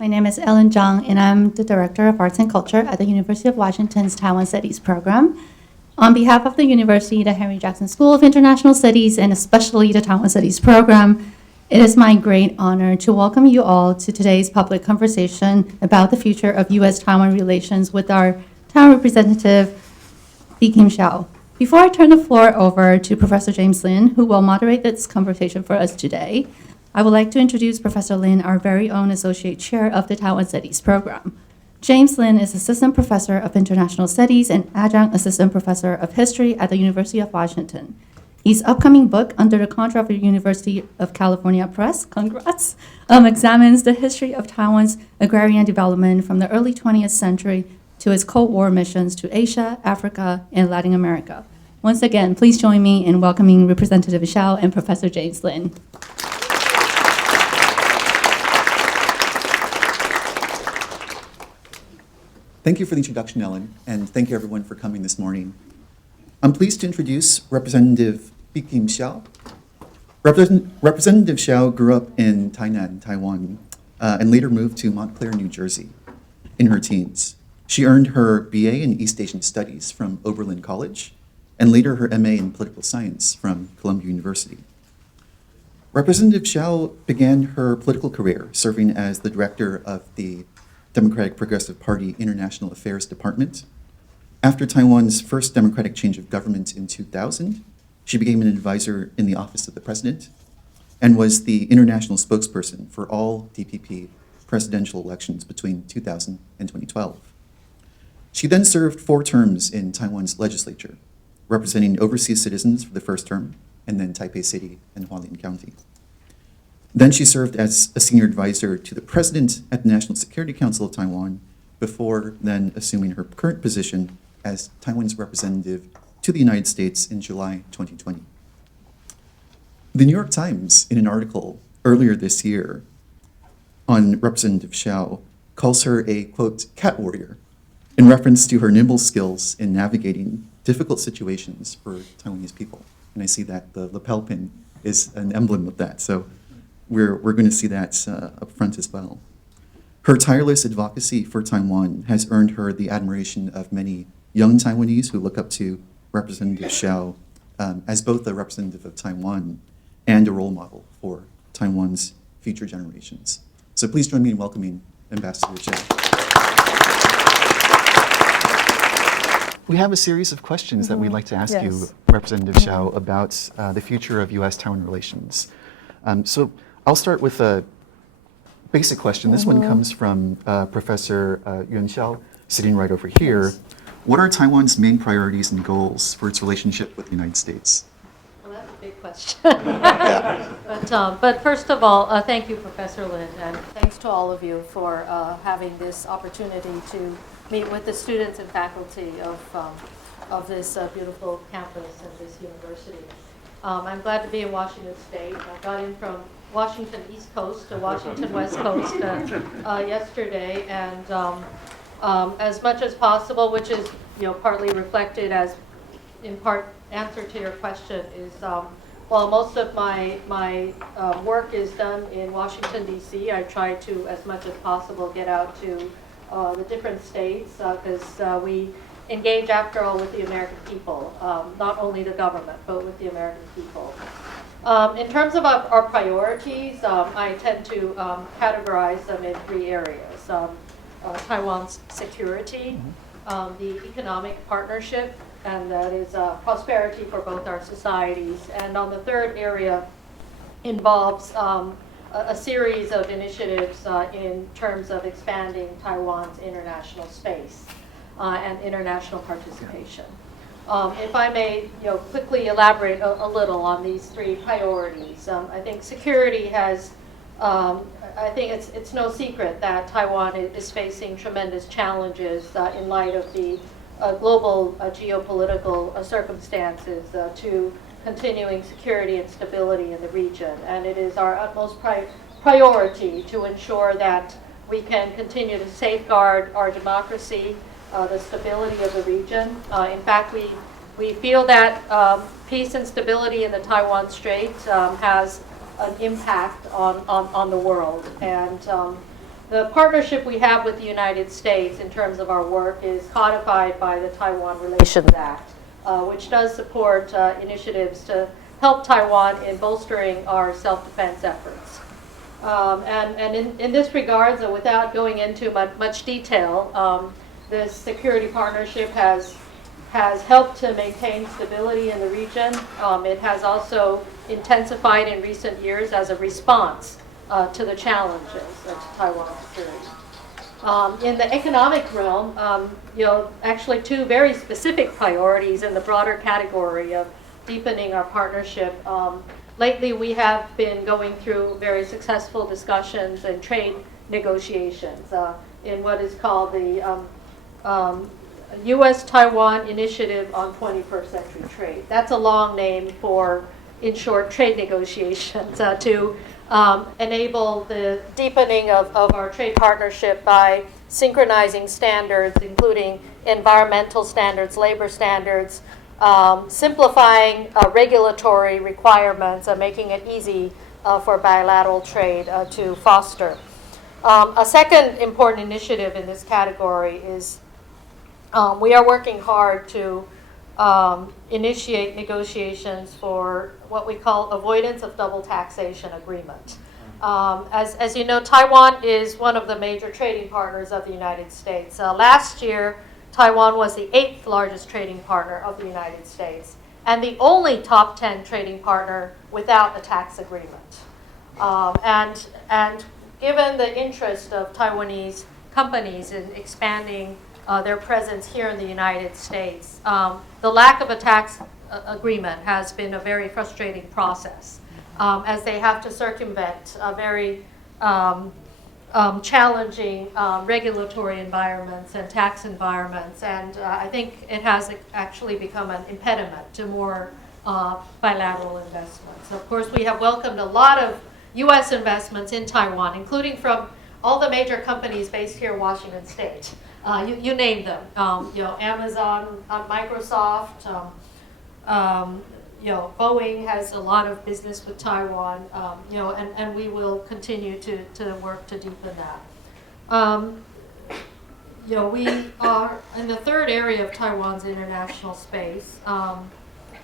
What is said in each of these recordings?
My name is Ellen Zhang, and I'm the Director of Arts and Culture at the University of Washington's Taiwan Studies Program. On behalf of the University, the Henry Jackson School of International Studies, and especially the Taiwan Studies Program, it is my great honor to welcome you all to today's public conversation about the future of US-Taiwan relations with our Taiwan Representative Bi-khim Hsiao. Before I turn the floor over to Professor James Lin, who will moderate this conversation for us today, I would like to introduce Professor Lin, our very own Associate Chair of the Taiwan Studies Program. James Lin is Assistant Professor of International Studies and Adjunct Assistant Professor of History at the University of Washington. His upcoming book, under the contract of the University of California Press, congrats, examines the history of Taiwan's agrarian development from the early 20th century to its Cold War missions to Asia, Africa, and Latin America. Once again, please join me in welcoming Representative Hsiao and Professor James Lin. Thank you for the introduction, Ellen, and thank you everyone for coming this morning. I'm pleased to introduce Representative Bi-khim Hsiao. Representative Hsiao grew up in Tainan, Taiwan, and later moved to Montclair, New Jersey in her teens. She earned her BA in East Asian Studies from Oberlin College, and later her MA in Political Science from Columbia University. Representative Hsiao began her political career serving as the director of the Democratic Progressive Party International Affairs Department. After Taiwan's first democratic change of government in 2000, she became an advisor in the Office of the President and was the international spokesperson for all DPP presidential elections between 2000 and 2012. She then served 4 terms in Taiwan's legislature, representing overseas citizens for the first term, and then Taipei City and Hualien County. Then she served as a senior advisor to the president at the National Security Council of Taiwan, before then assuming her current position as Taiwan's representative to the United States in July 2020. The New York Times, in an article earlier this year on Representative Hsiao, calls her a, quote, cat warrior, in reference to her nimble skills in navigating difficult situations for Taiwanese people. And I see that the lapel pin is an emblem of that. So we're going to see that up front as well. Her tireless advocacy for Taiwan has earned her the admiration of many young Taiwanese who look up to Representative Hsiao as both a representative of Taiwan and a role model for Taiwan's future generations. So please join me in welcoming Ambassador Hsiao. We have a series of questions that we'd like to ask you, Representative Hsiao, about the future of US-Taiwan relations. So I'll start with a basic question. This one comes from Professor Yuan Hsiao, sitting right over here. Yes. What are Taiwan's main priorities and goals for its relationship with the United States? Well, that's a big question. But first of all, thank you, Professor Lin, and thanks to all of you for having this opportunity to meet with the students and faculty of this beautiful campus and this university. I'm glad to be in Washington State. I got in from Washington East Coast to Washington West Coast yesterday, and as much as possible, which is partly reflected as in part answer to your question, is while most of my work is done in Washington D.C., I try to, as much as possible, get out to the different states because we engage, after all, with the American people, not only the government, but with the American people. In terms of our priorities, I tend to categorize them in 3 areas. Taiwan's security, the economic partnership, and that is prosperity for both our societies. And on the 3rd area involves a series of initiatives in terms of expanding Taiwan's international space and international participation. If I may quickly elaborate a little on these 3 priorities. I think security has, I think it's no secret that Taiwan is facing tremendous challenges in light of the global geopolitical circumstances to continuing security and stability in the region. And it is our utmost priority to ensure that we can continue to safeguard our democracy, the stability of the region. In fact, we feel that peace and stability in the Taiwan Strait has an impact on the world. And The partnership we have with the United States in terms of our work is codified by the Taiwan Relations Act, which does support initiatives to help Taiwan in bolstering our self-defense efforts. And in this regard, so without going into much detail, this security partnership has helped to maintain stability in the region. It has also intensified in recent years as a response to the challenges of Taiwan security. In the economic realm, actually two very specific priorities in the broader category of deepening our partnership. Lately, we have been going through very successful discussions and trade negotiations in what is called the US-Taiwan Initiative on 21st Century Trade. That's a long name for, in short, trade negotiations to enable the deepening of our trade partnership by synchronizing standards, including environmental standards, labor standards, simplifying regulatory requirements, making it easy for bilateral trade to foster. A second important initiative in this category is we are working hard to initiate negotiations for what we call avoidance of double taxation agreement. As you know, Taiwan is one of the major trading partners of the United States. Last year, Taiwan was the 8th largest trading partner of the United States and the only top 10 trading partner without a tax agreement. And given the interest of Taiwanese companies in expanding their presence here in the United States, the lack of a tax agreement has been a very frustrating process as they have to circumvent a very challenging regulatory environments and tax environments. And I think it has actually become an impediment to more bilateral investments. Of course, we have welcomed a lot of U.S. investments in Taiwan, including from all the major companies based here in Washington State. You name them, Amazon, Microsoft, Boeing has a lot of business with Taiwan, and we will continue to work to deepen that. We are in the third area of Taiwan's international space.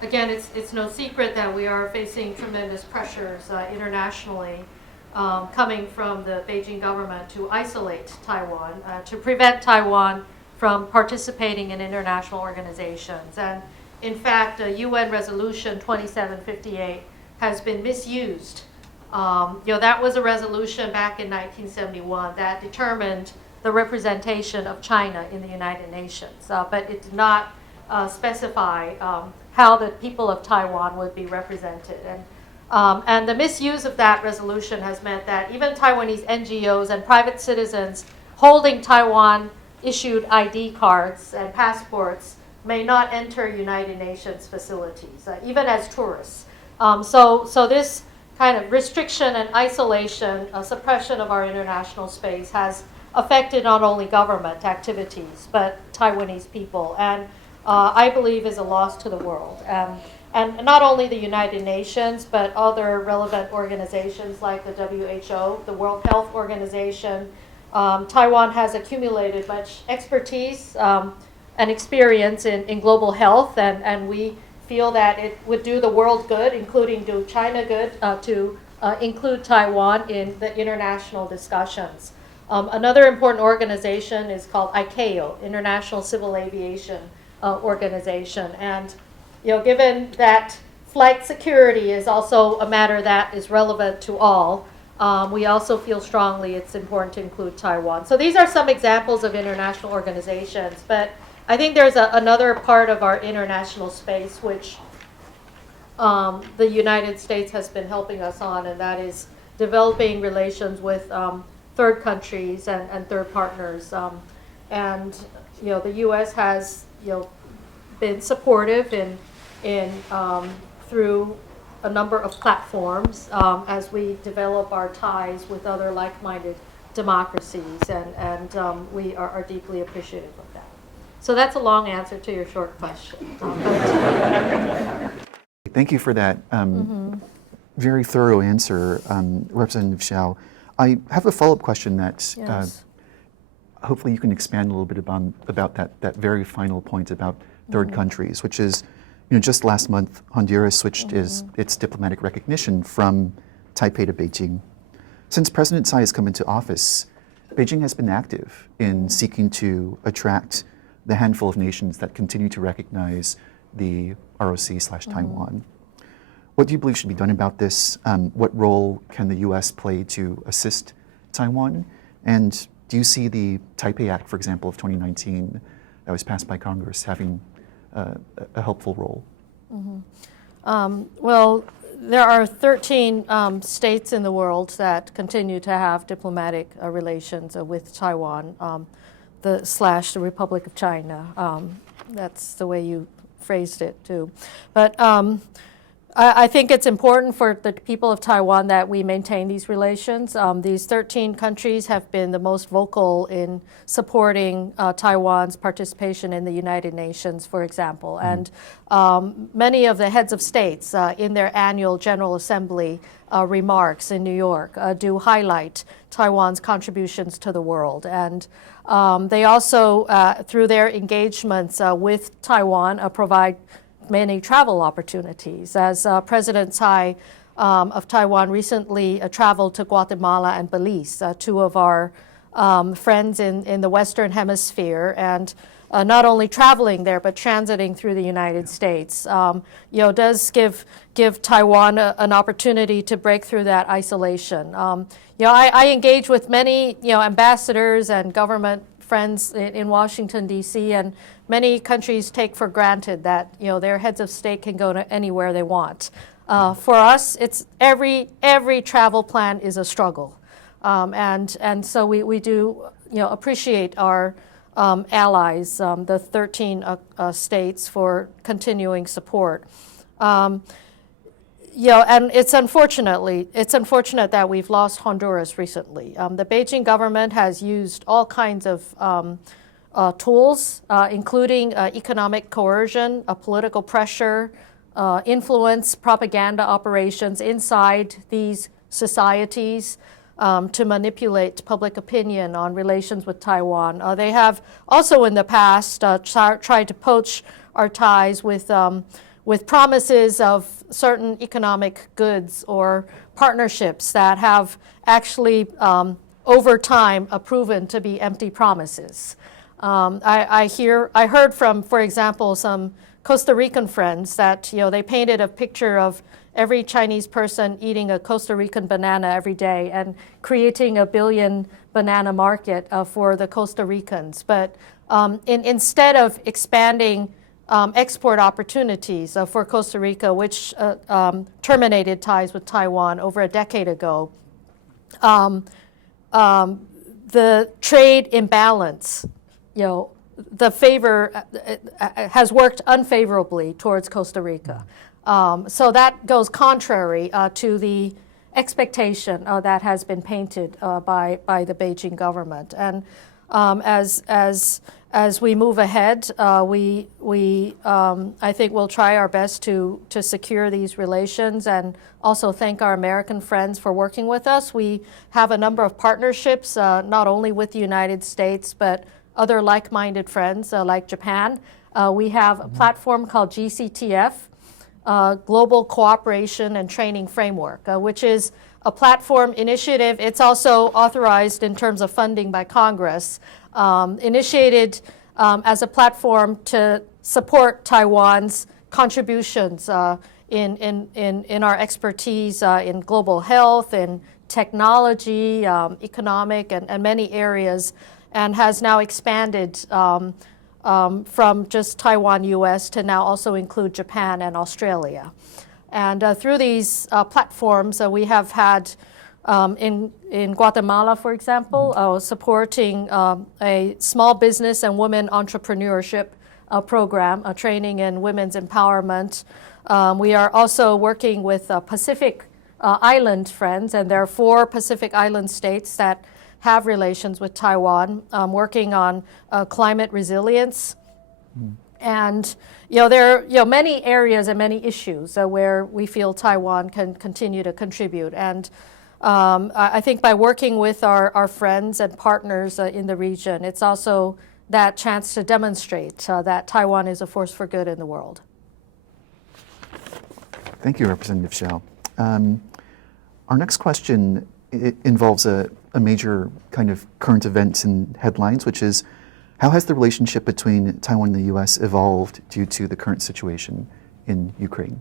Again, it's no secret that we are facing tremendous pressures internationally coming from the Beijing government to isolate Taiwan, to prevent Taiwan from participating in international organizations. And in fact, UN Resolution 2758 has been misused. That was a resolution back in 1971 that determined the representation of China in the United Nations, but it did not specify how the people of Taiwan would be represented. And the misuse of that resolution has meant that even Taiwanese NGOs and private citizens holding Taiwan-issued ID cards and passports may not enter United Nations facilities, even as tourists. So this kind of restriction and isolation, suppression of our international space has affected not only government activities, but Taiwanese people, and I believe is a loss to the world. And not only the United Nations, but other relevant organizations like the WHO, the World Health Organization. Taiwan has accumulated much expertise and experience in global health, and we feel that it would do the world good, including do China good, to include Taiwan in the international discussions. Another important organization is called ICAO, International Civil Aviation Organization. And given that flight security is also a matter that is relevant to all, we also feel strongly it's important to include Taiwan. So these are some examples of international organizations, but I think there's another part of our international space which the United States has been helping us on, and that is developing relations with third countries and third partners. And the U.S. has been supportive in through a number of platforms as we develop our ties with other like-minded democracies, and we are deeply appreciative of that. So that's a long answer to your short question. Thank you for that very thorough answer, Representative Hsiao. I have a follow-up question that Yes. hopefully you can expand a little bit about that very final point about third countries, which is, just last month, Honduras switched its diplomatic recognition from Taipei to Beijing. Since President Tsai has come into office, Beijing has been active in seeking to attract the handful of nations that continue to recognize the ROC/Taiwan. What do you believe should be done about this? What role can the U.S. play to assist Taiwan? And do you see the Taipei Act, for example, of 2019 that was passed by Congress having a helpful role? Well, there are 13 states in the world that continue to have diplomatic relations with Taiwan, the Republic of China. That's the way you phrased it, too. But I think it's important for the people of Taiwan that we maintain these relations. These 13 countries have been the most vocal in supporting Taiwan's participation in the United Nations, for example. And many of the heads of states in their annual General Assembly remarks in New York do highlight Taiwan's contributions to the world. And they also, through their engagements with Taiwan, provide many travel opportunities. As President Tsai of Taiwan recently traveled to Guatemala and Belize, two of our friends in the Western Hemisphere, and not only traveling there but transiting through the United States, does give Taiwan an opportunity to break through that isolation. I engage with many ambassadors and government friends in Washington, D.C., and many countries take for granted that their heads of state can go to anywhere they want. For us, it's every travel plan is a struggle, and so we do appreciate our allies, the 13 states, for continuing support. And it's unfortunate that we've lost Honduras recently. The Beijing government has used all kinds of tools, including economic coercion, political pressure, influence, propaganda operations inside these societies to manipulate public opinion on relations with Taiwan. They have also in the past tried to poach our ties with promises of certain economic goods or partnerships that have actually, over time, proven to be empty promises. I heard from, for example, some Costa Rican friends that they painted a picture of every Chinese person eating a Costa Rican banana every day and creating a billion banana market for the Costa Ricans. But instead of expanding export opportunities for Costa Rica, which terminated ties with Taiwan over a decade ago, the trade imbalance, the favor has worked unfavorably towards Costa Rica. So that goes contrary to the expectation that has been painted by the Beijing government. And as we move ahead, I think we'll try our best to secure these relations and also thank our American friends for working with us. We have a number of partnerships, not only with the United States, but other like-minded friends like Japan. We have a platform called GCTF, Global Cooperation and Training Framework, which is a platform initiative. It's also authorized in terms of funding by Congress, initiated as a platform to support Taiwan's contributions in our expertise in global health, in technology, economic, and many areas, and has now expanded from just Taiwan, U.S. to now also include Japan and Australia. And through these platforms, we have had in Guatemala, for example, supporting a small business and women entrepreneurship program, a training in women's empowerment. We are also working with Pacific Island friends, and there are 4 Pacific Island states that have relations with Taiwan, working on climate resilience. And there are many areas and many issues where we feel Taiwan can continue to contribute. And I think by working with our friends and partners in the region, it's also that chance to demonstrate that Taiwan is a force for good in the world. Thank you, Representative Hsiao. Our next question involves a major kind of current event and headlines, which is, how has the relationship between Taiwan and the U.S. evolved due to the current situation in Ukraine?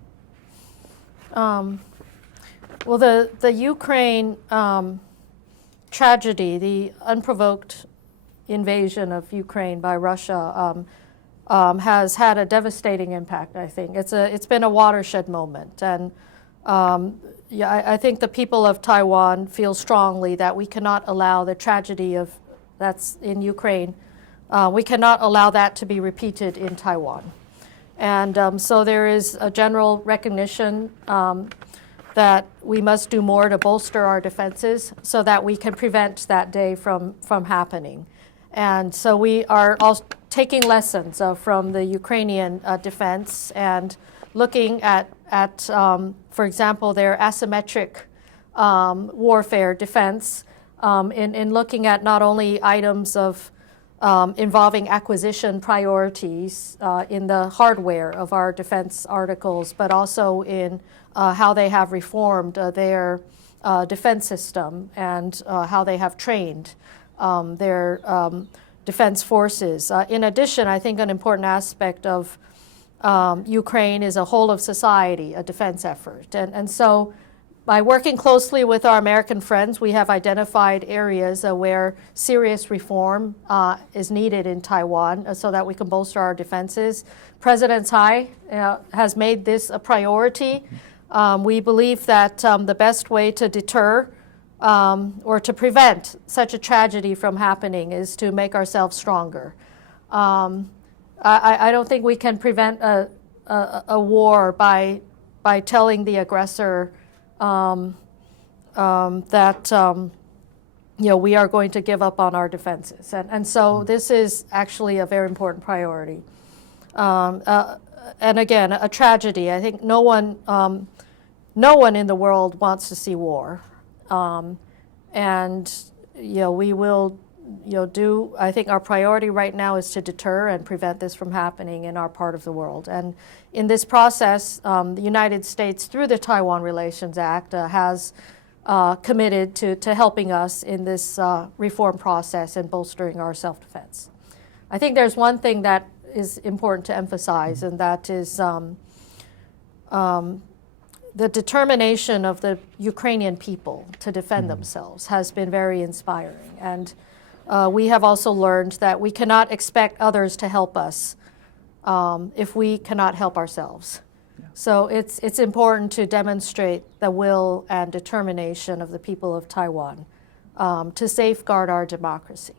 Well, the Ukraine tragedy, the unprovoked invasion of Ukraine by Russia, has had a devastating impact, I think. It's been a watershed moment. And I think the people of Taiwan feel strongly that we cannot allow the tragedy that's in Ukraine, we cannot allow that to be repeated in Taiwan. And so there is a general recognition that we must do more to bolster our defenses so that we can prevent that day from happening. And so we are all taking lessons from the Ukrainian defense and looking at for example, their asymmetric warfare defense in looking at not only items of involving acquisition priorities in the hardware of our defense articles, but also in how they have reformed their defense system and how they have trained their defense forces. In addition, I think an important aspect of Ukraine is a whole of society, a defense effort. And so by working closely with our American friends, we have identified areas where serious reform is needed in Taiwan so that we can bolster our defenses. President Tsai has made this a priority. We believe that the best way to deter or to prevent such a tragedy from happening is to make ourselves stronger. I don't think we can prevent a war by telling the aggressor that we are going to give up on our defenses. And so this is actually a very important priority. And again, a tragedy. I think no one in the world wants to see war. And we will I think our priority right now is to deter and prevent this from happening in our part of the world. And in this process, the United States, through the Taiwan Relations Act, has committed to helping us in this reform process and bolstering our self-defense. I think there's one thing that is important to emphasize, and that is the determination of the Ukrainian people to defend themselves has been very inspiring. And we have also learned that we cannot expect others to help us if we cannot help ourselves. Yeah. So it's important to demonstrate the will and determination of the people of Taiwan to safeguard our democracy.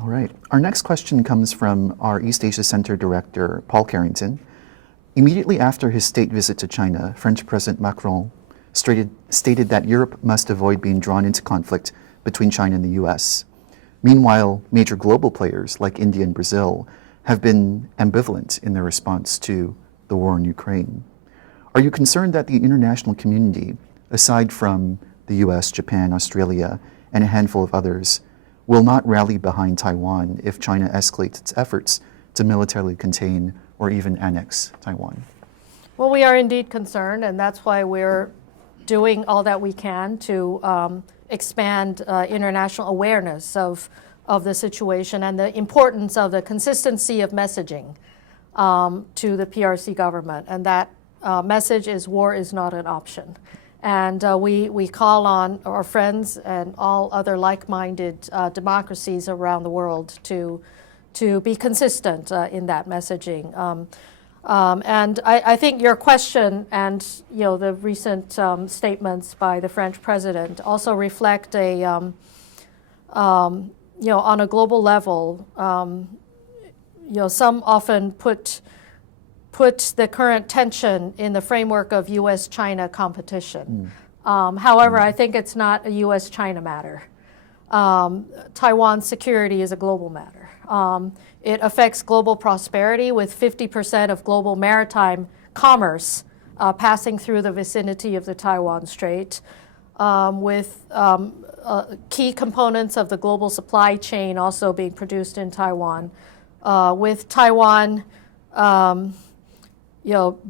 All right. Our next question comes from our East Asia Center Director, Paul Carrington. Immediately after his state visit to China, French President Macron stated that Europe must avoid being drawn into conflict between China and the U.S. Meanwhile, major global players like India and Brazil have been ambivalent in their response to the war in Ukraine. Are you concerned that the international community, aside from the U.S., Japan, Australia, and a handful of others, will not rally behind Taiwan if China escalates its efforts to militarily contain or even annex Taiwan? Well, we are indeed concerned, and that's why we're doing all that we can to expand international awareness of the situation and the importance of the consistency of messaging to the PRC government. And that message is war is not an option. And we call on our friends and all other like-minded democracies around the world to be consistent in that messaging. And I think your question and the recent statements by the French president also reflect on a global level, some often put the current tension in the framework of U.S.-China competition. However, I think it's not a U.S.-China matter. Taiwan's security is a global matter. It affects global prosperity, with 50% of global maritime commerce passing through the vicinity of the Taiwan Strait, with key components of the global supply chain also being produced in Taiwan, with Taiwan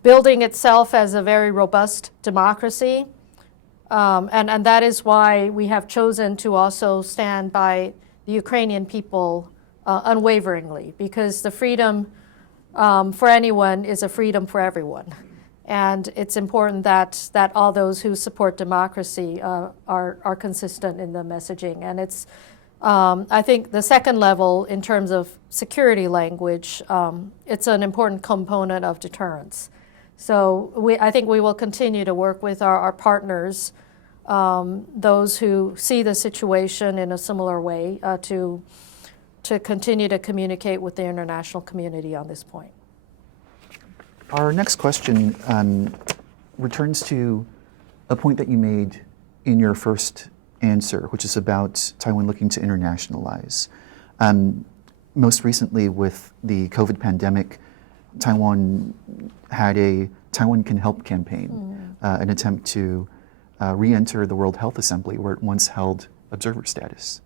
building itself as a very robust democracy. And that is why we have chosen to also stand by the Ukrainian people unwaveringly, because the freedom for anyone is a freedom for everyone. And it's important that all those who support democracy are consistent in the messaging. And it's, I think, the second level in terms of security language, it's an important component of deterrence. So I think we will continue to work with our partners, those who see the situation in a similar way, to continue to communicate with the international community on this point. Our next question returns to a point that you made in your first answer, which is about Taiwan looking to internationalize. Most recently, with the COVID pandemic, Taiwan had a Taiwan Can Help campaign, an attempt to re-enter the World Health Assembly, where it once held observer status.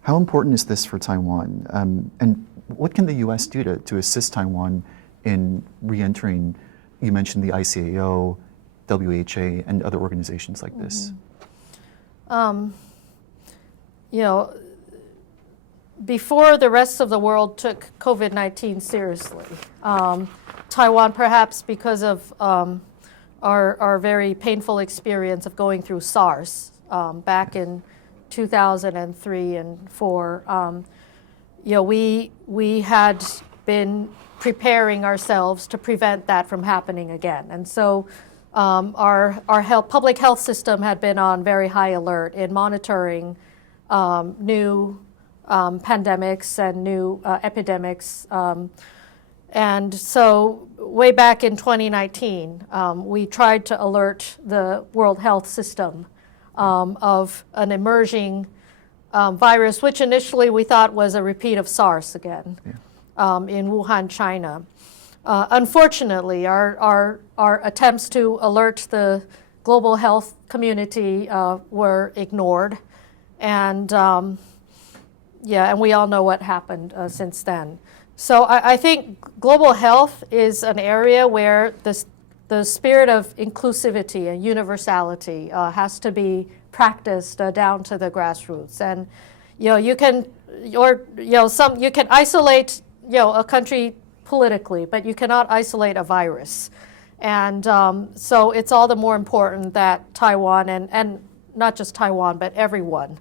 How important is this for Taiwan? And what can the U.S. do to assist Taiwan in re-entering? You mentioned the ICAO, WHA, and other organizations like this. Before the rest of the world took COVID-19 seriously, Taiwan, perhaps because of our very painful experience of going through SARS back in 2003 and 2004, we had been preparing ourselves to prevent that from happening again. And so our public health system had been on very high alert in monitoring new pandemics and new epidemics. And so way back in 2019, we tried to alert the World Health System of an emerging virus, which initially we thought was a repeat of SARS again. Yeah. In Wuhan, China. Unfortunately, our attempts to alert the global health community were ignored, and and we all know what happened since then. So I think global health is an area where the spirit of inclusivity and universality has to be practiced down to the grassroots, and you can isolate a country politically, but you cannot isolate a virus. And so it's all the more important that Taiwan, and not just Taiwan, but everyone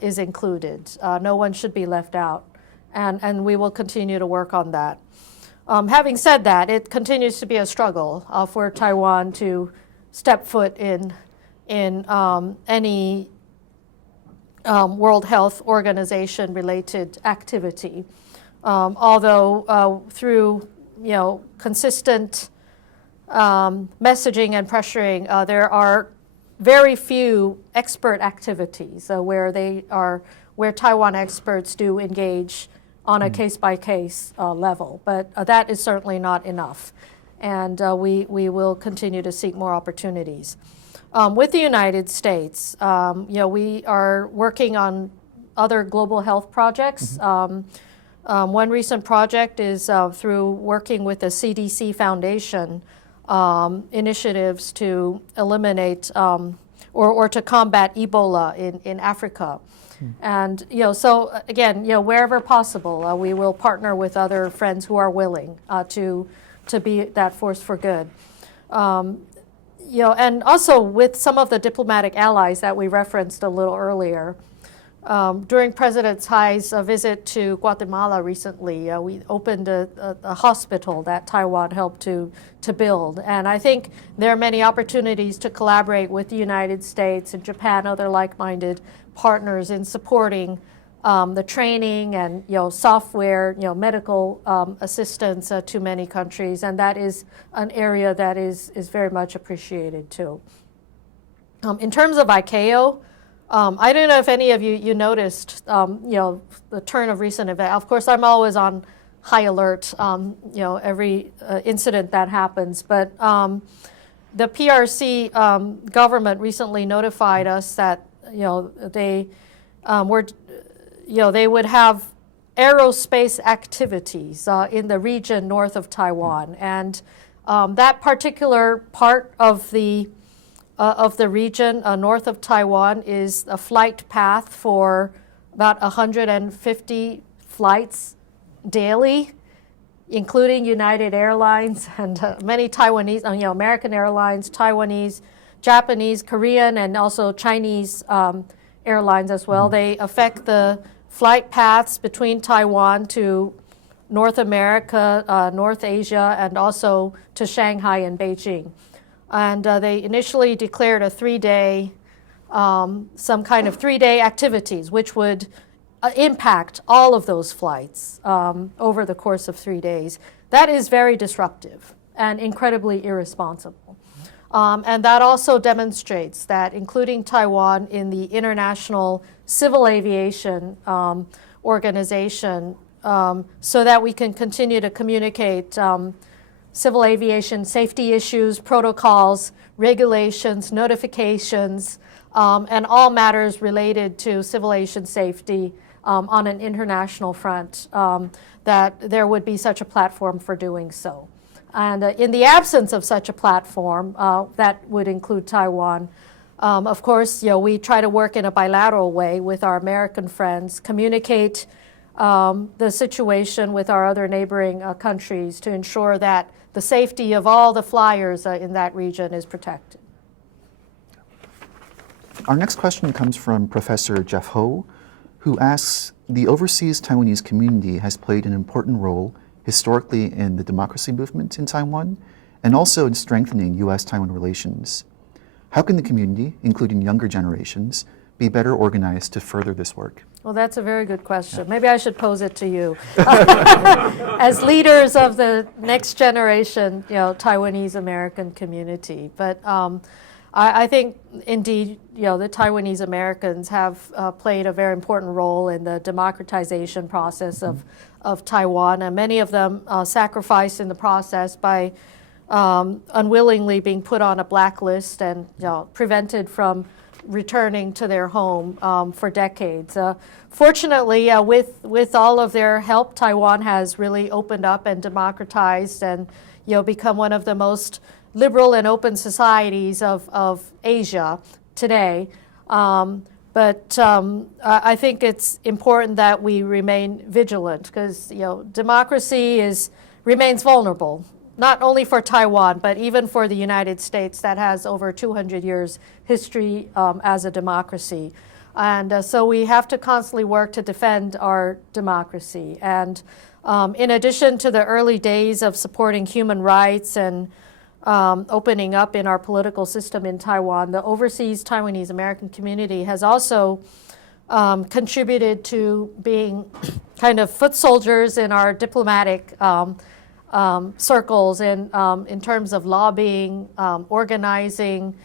is included. No one should be left out. And we will continue to work on that. Having said that, it continues to be a struggle for Taiwan to step foot in any World Health Organization related activity. Although through consistent messaging and pressuring, there are very few expert activities where Taiwan experts do engage on a case-by-case level, but that is certainly not enough, and we will continue to seek more opportunities. With the United States, we are working on other global health projects. One recent project is through working with the CDC Foundation, initiatives to eliminate or to combat Ebola in Africa. And so again, wherever possible, we will partner with other friends who are willing to be that force for good. And also with some of the diplomatic allies that we referenced a little earlier. During President Tsai's visit to Guatemala recently, we opened a hospital that Taiwan helped to build. And I think there are many opportunities to collaborate with the United States and Japan, other like-minded partners in supporting the training and software, medical assistance to many countries. And that is an area that is very much appreciated too. In terms of ICAO, I don't know if any of you noticed, the turn of recent events. Of course, I'm always on high alert, every incident that happens. But the PRC government recently notified us that they they would have aerospace activities in the region north of Taiwan, and that particular part of the region north of Taiwan is a flight path for about 150 flights daily, including United Airlines and many Taiwanese, American Airlines, Taiwanese, Japanese, Korean, and also Chinese airlines as well. They affect the flight paths between Taiwan to North America, North Asia, and also to Shanghai and Beijing. And they initially declared a 3-day, some kind of 3-day activities, which would impact all of those flights over the course of 3 days. That is very disruptive and incredibly irresponsible. And that also demonstrates that including Taiwan in the International Civil Aviation Organization, so that we can continue to communicate civil aviation safety issues, protocols, regulations, notifications, and all matters related to civil aviation safety on an international front, that there would be such a platform for doing so. And in the absence of such a platform, that would include Taiwan, of course, we try to work in a bilateral way with our American friends, communicate the situation with our other neighboring countries to ensure that the safety of all the flyers in that region is protected. Our next question comes from Professor Jeff Ho, who asks, the overseas Taiwanese community has played an important role historically in the democracy movement in Taiwan and also in strengthening US-Taiwan relations. How can the community, including younger generations, be better organized to further this work? Well, that's a very good question. Maybe I should pose it to you. As leaders of the next generation, Taiwanese American community. But I think, indeed, the Taiwanese Americans have played a very important role in the democratization process of Taiwan, and many of them sacrificed in the process by unwillingly being put on a blacklist and prevented from returning to their home for decades. Fortunately, with all of their help, Taiwan has really opened up and democratized and become one of the most liberal and open societies of Asia today. But I think it's important that we remain vigilant because democracy remains vulnerable, not only for Taiwan, but even for the United States that has over 200 years history as a democracy. And so we have to constantly work to defend our democracy. And in addition to the early days of supporting human rights and opening up in our political system in Taiwan, the overseas Taiwanese American community has also contributed to being kind of foot soldiers in our diplomatic circles in terms of lobbying, organizing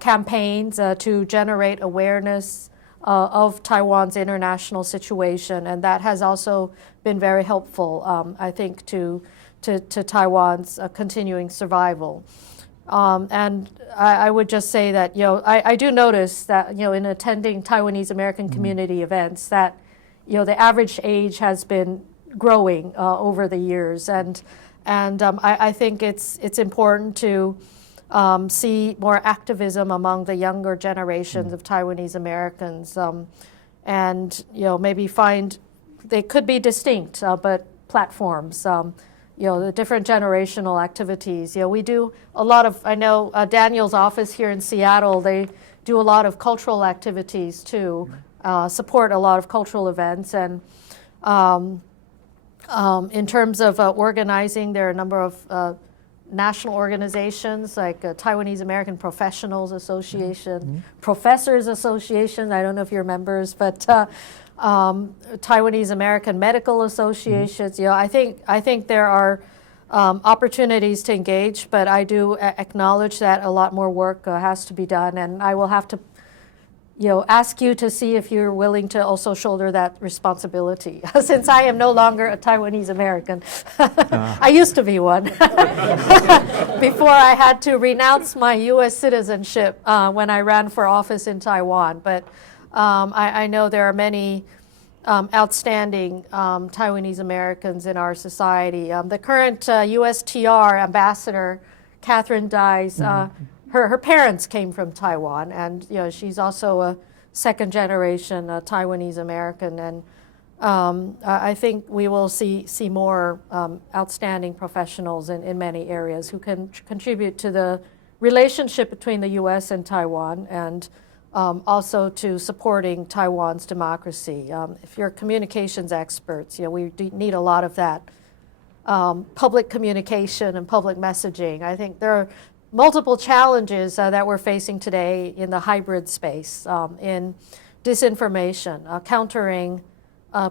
campaigns to generate awareness of Taiwan's international situation, and that has also been very helpful, I think, to Taiwan's continuing survival. And I would just say that I do notice that in attending Taiwanese American community events that the average age has been growing over the years, and I think it's important to see more activism among the younger generations of Taiwanese Americans, and maybe find they could be distinct but platforms. The different generational activities. We do a lot of, I know Daniel's office here in Seattle, they do a lot of cultural activities too, support a lot of cultural events. And in terms of organizing, there are a number of national organizations like Taiwanese American Professionals Association, Professors Association, I don't know if you're members, but Taiwanese American Medical Associations. I think there are opportunities to engage, but I do acknowledge that a lot more work has to be done, and I will have to ask you to see if you're willing to also shoulder that responsibility. Since I am no longer a Taiwanese American, I used to be one before I had to renounce my U.S. citizenship when I ran for office in Taiwan. But I know there are many outstanding Taiwanese Americans in our society. The current USTR ambassador, Catherine Dies, her parents came from Taiwan, and she's also a second-generation Taiwanese American. And I think we will see more outstanding professionals in many areas who can contribute to the relationship between the U.S. and Taiwan, and also to supporting Taiwan's democracy. If you're communications experts, we need a lot of that public communication and public messaging. I think there are multiple challenges that we're facing today in the hybrid space, in disinformation, countering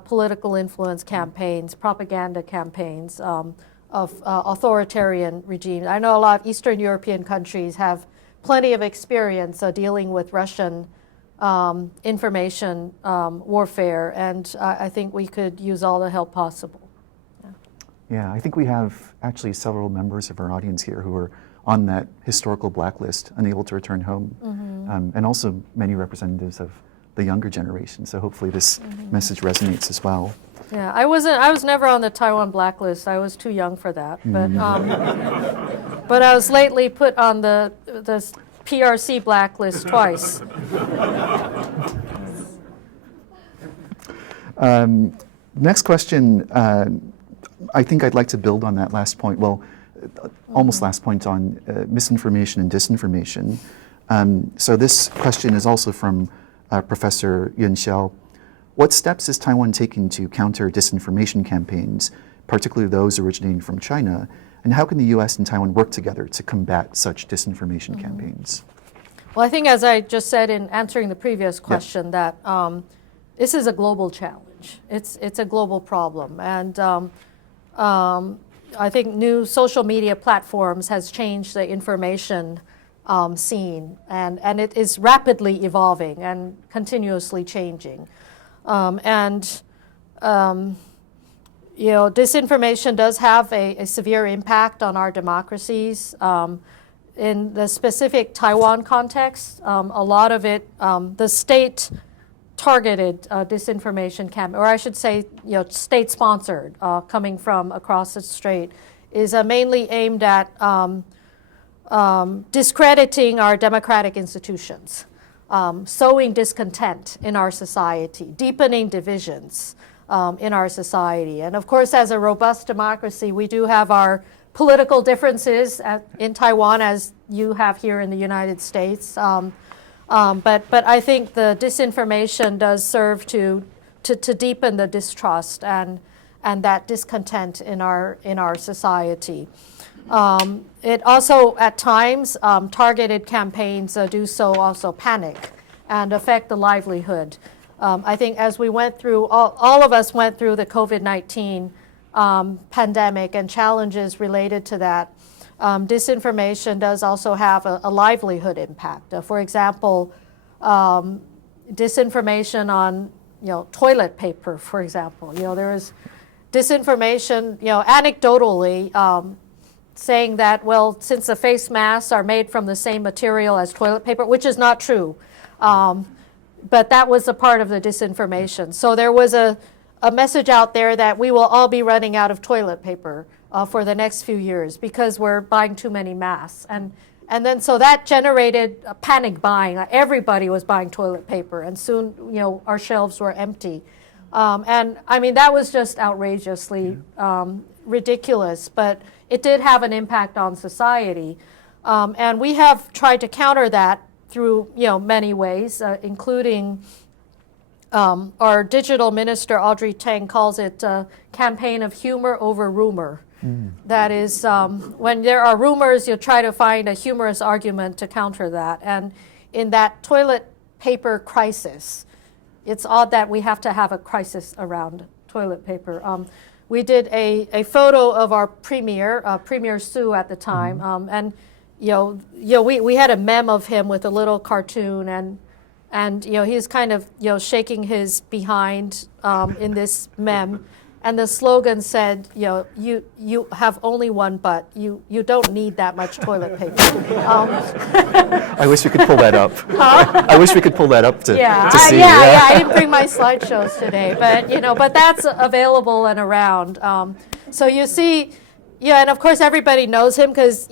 political influence campaigns, propaganda campaigns of authoritarian regimes. I know a lot of Eastern European countries have plenty of experience dealing with Russian information warfare, and I think we could use all the help possible. Yeah, I think we have actually several members of our audience here who are on that historical blacklist, unable to return home, and also many representatives of the younger generation. So hopefully this message resonates as well. Yeah, I was never on the Taiwan blacklist. I was too young for that. But I was lately put on the PRC blacklist twice. Next question, I think I'd like to build on that last point. Well, almost last point on misinformation and disinformation. So this question is also from Professor Bi-khim Hsiao. What steps is Taiwan taking to counter disinformation campaigns, particularly those originating from China? And how can the U.S. and Taiwan work together to combat such disinformation campaigns? Well, I think as I just said in answering the previous question, that this is a global challenge. It's a global problem. And I think new social media platforms has changed the information scene, and it is rapidly evolving and continuously changing. Disinformation does have a severe impact on our democracies. In the specific Taiwan context, a lot of it, the state-targeted disinformation campaign, or I should say, state-sponsored, coming from across the strait, is mainly aimed at discrediting our democratic institutions, sowing discontent in our society, deepening divisions in our society. And of course, as a robust democracy, we do have our political differences in Taiwan, as you have here in the United States. But I think the disinformation does serve to deepen the distrust and that discontent in our society. It also, at times, targeted campaigns do so also panic and affect the livelihood. I think as we went through, all of us went through the COVID-19 pandemic and challenges related to that, disinformation does also have a livelihood impact. For example, disinformation on toilet paper, for example. There is disinformation, anecdotally, saying that, well, since the face masks are made from the same material as toilet paper, which is not true, but that was a part of the disinformation. So there was a message out there that we will all be running out of toilet paper for the next few years because we're buying too many masks. And then so that generated a panic buying. Everybody was buying toilet paper, and soon our shelves were empty. And I mean, that was just outrageously ridiculous, but it did have an impact on society. And we have tried to counter that through many ways, including our digital minister, Audrey Tang, calls it a campaign of humor over rumor. That is, when there are rumors, you try to find a humorous argument to counter that. And in that toilet paper crisis, it's odd that we have to have a crisis around toilet paper. We did a photo of our premier, Premier Su at the time, and we had a meme of him with a little cartoon, and he's kind of shaking his behind in this meme, and the slogan said, you have only one butt. You don't need that much toilet paper. I wish we could pull that up. I wish we could pull that up to see. Yeah, I didn't bring my slideshows today, but that's available and around. So you see, and of course everybody knows him because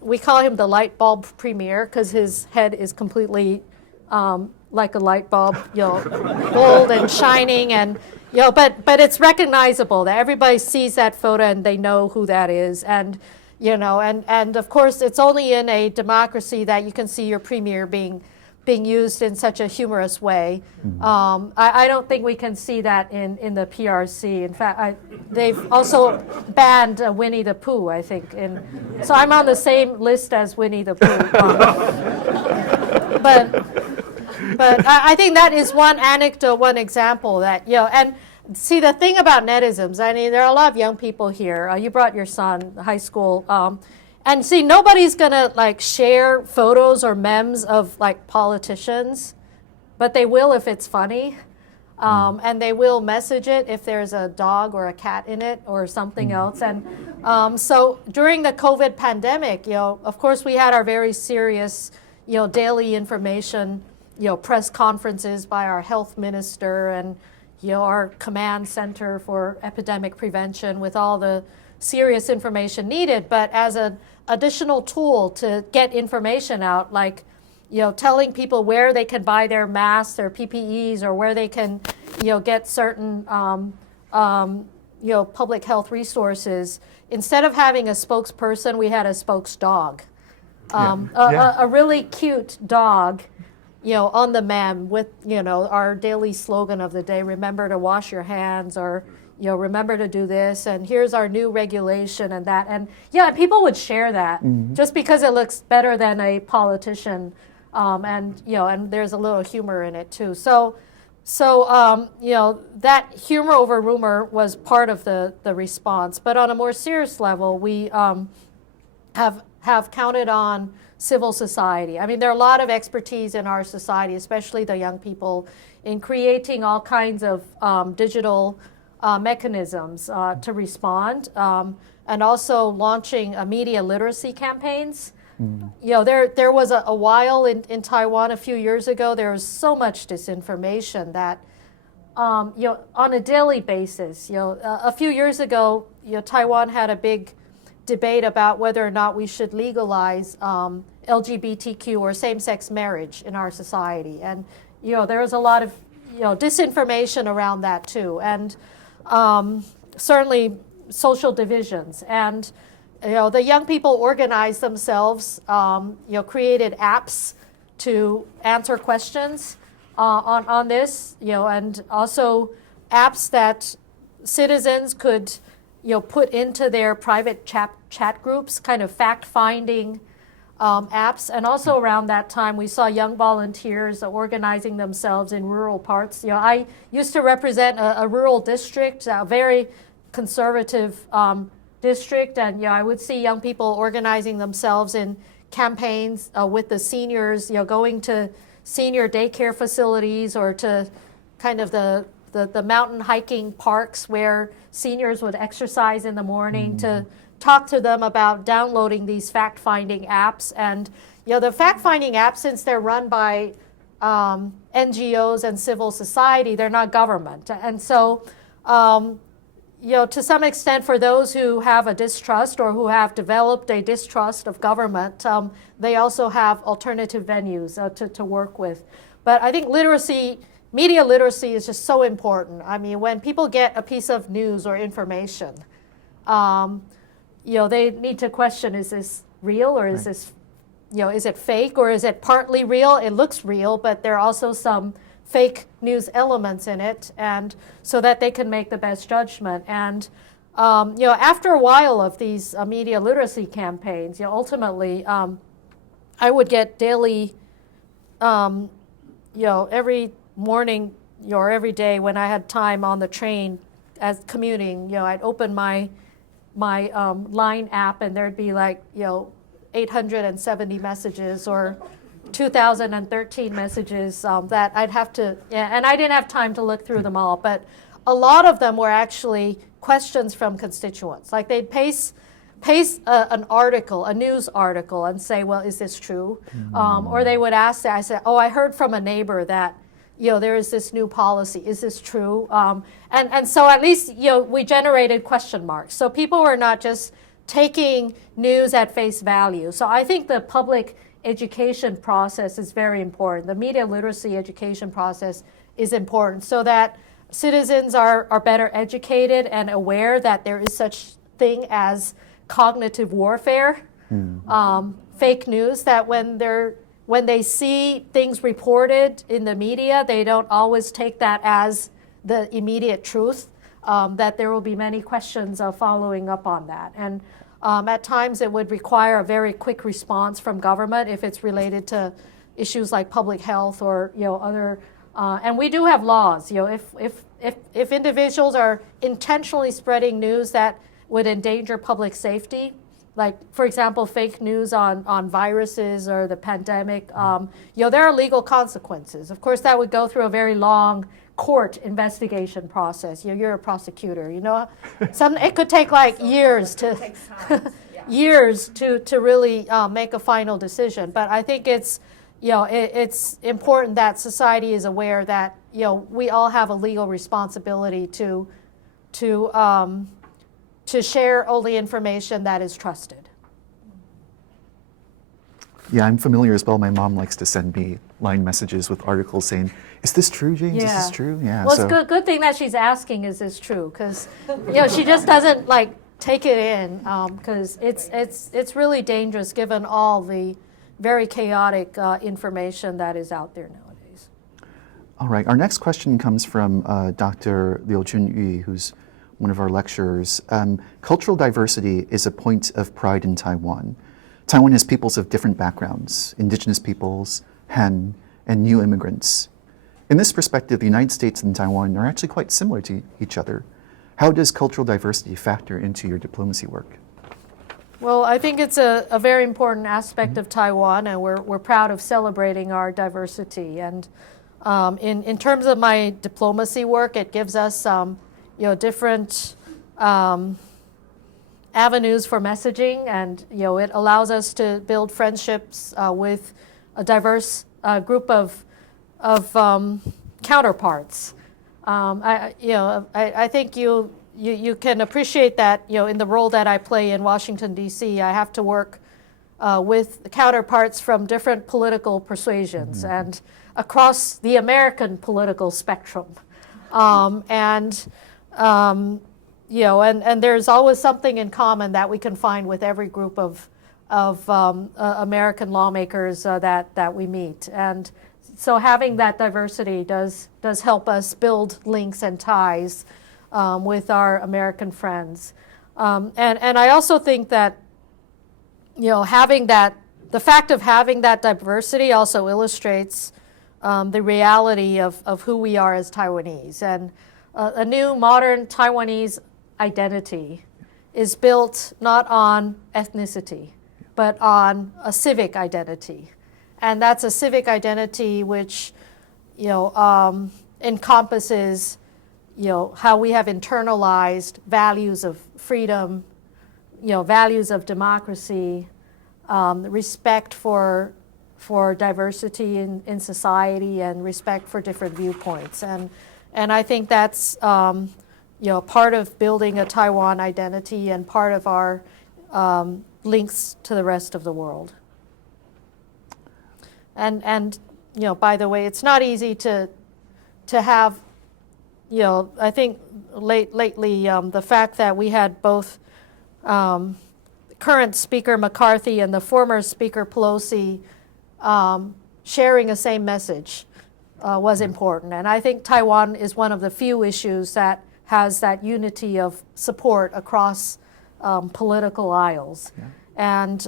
we call him the light bulb premier because his head is completely like a light bulb, gold and shining, and but it's recognizable that everybody sees that photo and they know who that is, and and of course it's only in a democracy that you can see your premier being used in such a humorous way. I don't think we can see that in the PRC. In fact, they've also banned Winnie the Pooh, I think. So I'm on the same list as Winnie the Pooh. But I think that is one anecdote, one example that, and see the thing about netisms, I mean, there are a lot of young people here. You brought your son, high school, and see, nobody's gonna like share photos or memes of like politicians, but they will if it's funny, and they will message it if there's a dog or a cat in it or something else. And so during the COVID pandemic, of course we had our very serious, daily information, press conferences by our health minister and our command center for epidemic prevention with all the serious information needed, but as an additional tool to get information out, like telling people where they can buy their masks, their PPEs, or where they can get certain public health resources. Instead of having a spokesperson, we had a spokesdog, a really cute dog, on the mem with our daily slogan of the day: remember to wash your hands, or remember to do this, and here's our new regulation and that. And people would share that just because it looks better than a politician, and there's a little humor in it too. So that humor over rumor was part of the response. But on a more serious level, we have counted on civil society. I mean, there are a lot of expertise in our society, especially the young people, in creating all kinds of digital mechanisms to respond, and also launching media literacy campaigns. There was a while in Taiwan a few years ago, there was so much disinformation that on a daily basis, a few years ago, Taiwan had a big debate about whether or not we should legalize LGBTQ or same-sex marriage in our society, and there was a lot of disinformation around that too, and certainly social divisions. And the young people organized themselves, created apps to answer questions on this, and also apps that citizens could put into their private chat groups, kind of fact-finding apps. And also around that time, we saw young volunteers organizing themselves in rural parts. I used to represent a rural district, a very conservative district, and I would see young people organizing themselves in campaigns with the seniors, going to senior daycare facilities or to kind of the mountain hiking parks where seniors would exercise in the morning, to talk to them about downloading these fact-finding apps. And the fact-finding apps, since they're run by NGOs and civil society, they're not government. And so to some extent, for those who have a distrust or who have developed a distrust of government, they also have alternative venues to work with. But I think media literacy is just so important. I mean, when people get a piece of news or information, they need to question, is this real, or is this, is it fake, or is it partly real? It looks real, but there are also some fake news elements in it, and so that they can make the best judgment. And after a while of these media literacy campaigns, ultimately, I would get daily, every morning or every day when I had time on the train as commuting, I'd open my Line app, and there'd be like 870 messages or 2013 messages that I'd have to, yeah, and I didn't have time to look through them all, but a lot of them were actually questions from constituents. Like they'd paste an article, a news article, and say, well, is this true? Or they would ask, I said, oh, I heard from a neighbor that, there is this new policy. Is this true? And so at least, we generated question marks. So people were not just taking news at face value. So I think the public education process is very important. The media literacy education process is important so that citizens are better educated and aware that there is such thing as cognitive warfare, fake news, that when they see things reported in the media, they don't always take that as the immediate truth, that there will be many questions following up on that. And at times it would require a very quick response from government if it's related to issues like public health or other, and we do have laws. If individuals are intentionally spreading news that would endanger public safety, like, for example, fake news on viruses or the pandemic, there are legal consequences. Of course, that would go through a very long court investigation process. You're a prosecutor, it could take like years to years to really make a final decision. But I think it's it's important that society is aware that we all have a legal responsibility to share only information that is trusted. Yeah, I'm familiar as well. My mom likes to send me line messages with articles saying, "Is this true, James? Yeah. Is this true?" Yeah. Well, it's good thing that she's asking, "Is this true?" Because she just doesn't take it in, because it's really dangerous given all the very chaotic information that is out there nowadays. All right. Our next question comes from Dr. Liu Junyu, who's one of our lecturers. Cultural diversity is a point of pride in Taiwan. Taiwan has peoples of different backgrounds, indigenous peoples, Han, and new immigrants. In this perspective, the United States and Taiwan are actually quite similar to each other. How does cultural diversity factor into your diplomacy work? Well, I think it's a very important aspect of Taiwan, and we're proud of celebrating our diversity. And in terms of my diplomacy work, it gives us different avenues for messaging, and it allows us to build friendships with a diverse group of counterparts. I think you can appreciate that in the role that I play in Washington, D.C., I have to work with counterparts from different political persuasions and across the American political spectrum. And there's always something in common that we can find with every group of American lawmakers that we meet. And so having that diversity does help us build links and ties with our American friends. And I also think that the fact of having that diversity also illustrates the reality of who we are as Taiwanese. And a new modern Taiwanese identity is built not on ethnicity, but on a civic identity. And that's a civic identity which, encompasses, how we have internalized values of freedom, values of democracy, respect for diversity in society, and respect for different viewpoints. And I think that's part of building a Taiwan identity and part of our links to the rest of the world. And by the way, it's not easy to have, I think lately the fact that we had both current Speaker McCarthy and the former Speaker Pelosi sharing the same message was important. And I think Taiwan is one of the few issues that has that unity of support across political aisles. Yeah. And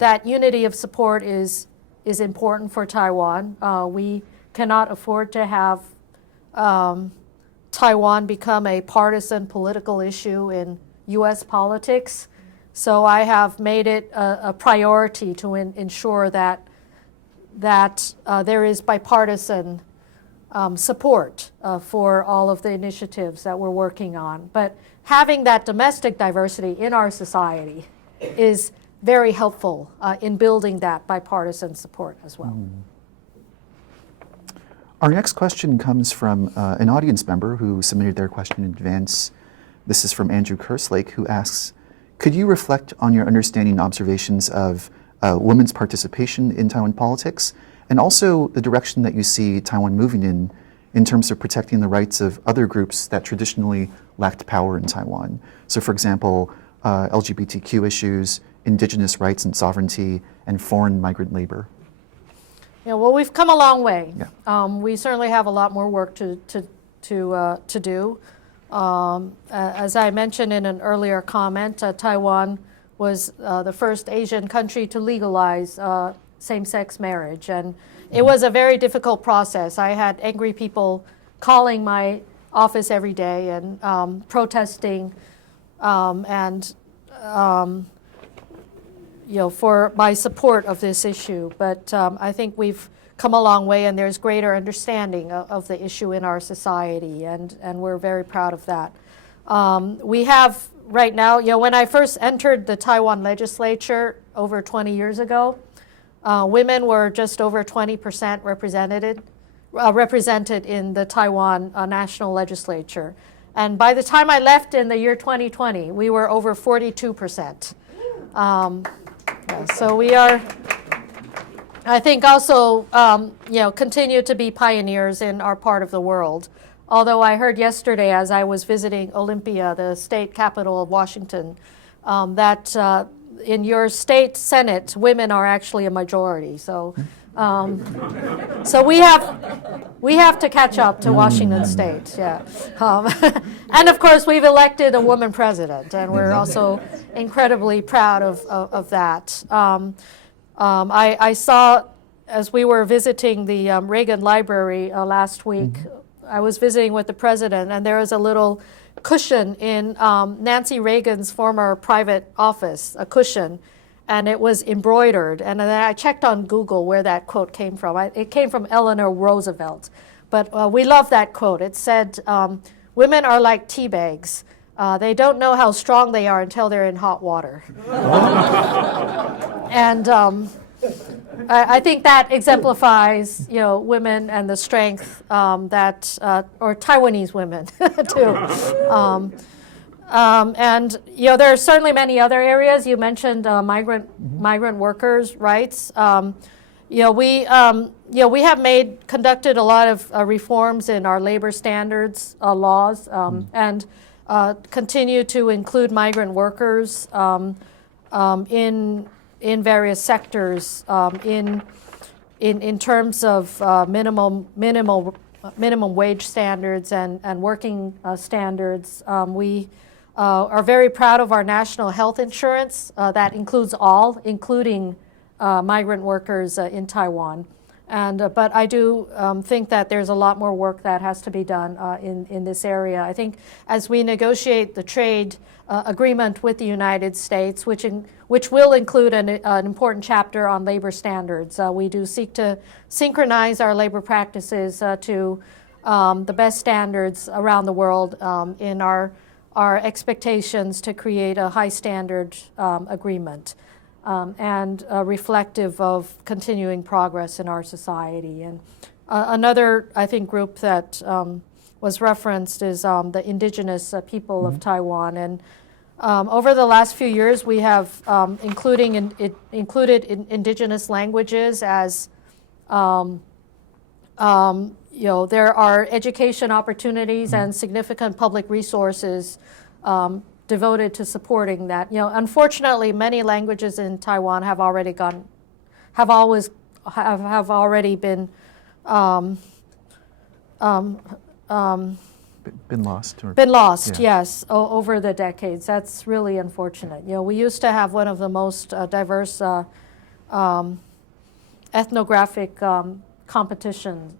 that unity of support is important for Taiwan. We cannot afford to have Taiwan become a partisan political issue in U.S. politics. So I have made it a priority to ensure that that there is bipartisan support for all of the initiatives that we're working on. But having that domestic diversity in our society is very helpful in building that bipartisan support as well. Our next question comes from an audience member who submitted their question in advance. This is from Andrew Kerslake, who asks, could you reflect on your understanding and observations of women's participation in Taiwan politics, and also the direction that you see Taiwan moving in terms of protecting the rights of other groups that traditionally lacked power in Taiwan? So for example, LGBTQ issues, indigenous rights and sovereignty, and foreign migrant labor. Yeah, well, we've come a long way. Yeah. We certainly have a lot more work to do. As I mentioned in an earlier comment, Taiwan was the first Asian country to legalize same-sex marriage, and it was a very difficult process. I had angry people calling my office every day and protesting for my support of this issue. But I think we've come a long way, and there's greater understanding of the issue in our society, and we're very proud of that. We have right now, when I first entered the Taiwan Legislature over 20 years ago, women were just over 20% represented in the Taiwan National Legislature. And by the time I left in the year 2020, we were over 42%. So we are, I think, also continue to be pioneers in our part of the world. Although I heard yesterday, as I was visiting Olympia, the state capital of Washington, that in your state Senate, women are actually a majority. So, so we have to catch up to Washington State. Yeah, and of course we've elected a woman president, and we're also incredibly proud of that. I saw, as we were visiting the Reagan Library last week, I was visiting with the president, and there was a little cushion in Nancy Reagan's former private office, a cushion, and it was embroidered. And then I checked on Google where that quote came from. It came from Eleanor Roosevelt. But we love that quote. It said, women are like tea bags. They don't know how strong they are until they're in hot water. And I think that exemplifies, women and the strength that, or Taiwanese women too. And there are certainly many other areas. You mentioned migrant workers' rights. We have conducted a lot of reforms in our labor standards laws, and continue to include migrant workers in various sectors in terms of minimum wage standards and working standards. We are very proud of our national health insurance that includes all, including migrant workers in Taiwan. But I do think that there's a lot more work that has to be done in this area. I think as we negotiate the trade agreement with the United States, which will include an important chapter on labor standards, we do seek to synchronize our labor practices to the best standards around the world in our expectations to create a high standard agreement. And reflective of continuing progress in our society. And another, I think, group that was referenced is the indigenous people of Taiwan. And over the last few years, we have included indigenous languages as there are education opportunities and significant public resources devoted to supporting that. Unfortunately, many languages in Taiwan have already been lost. Been lost, yeah. Yes, over the decades. That's really unfortunate. We used to have one of the most diverse ethnographic composition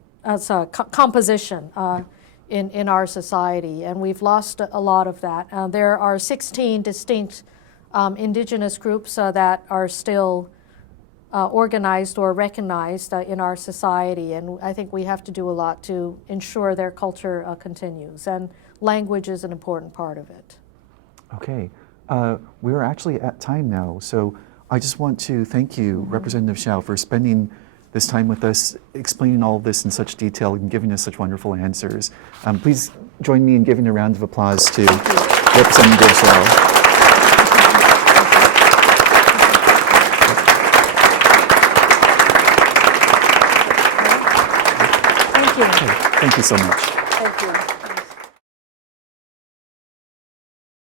in our society, and we've lost a lot of that. There are 16 distinct indigenous groups that are still organized or recognized in our society, and I think we have to do a lot to ensure their culture continues, and language is an important part of it. Okay, we're actually at time now, so I just want to thank you, Representative Hsiao, for spending this time with us, explaining all of this in such detail and giving us such wonderful answers. Please join me in giving a round of applause to Representative Hsiao. Thank you. Thank you so much. Thank you.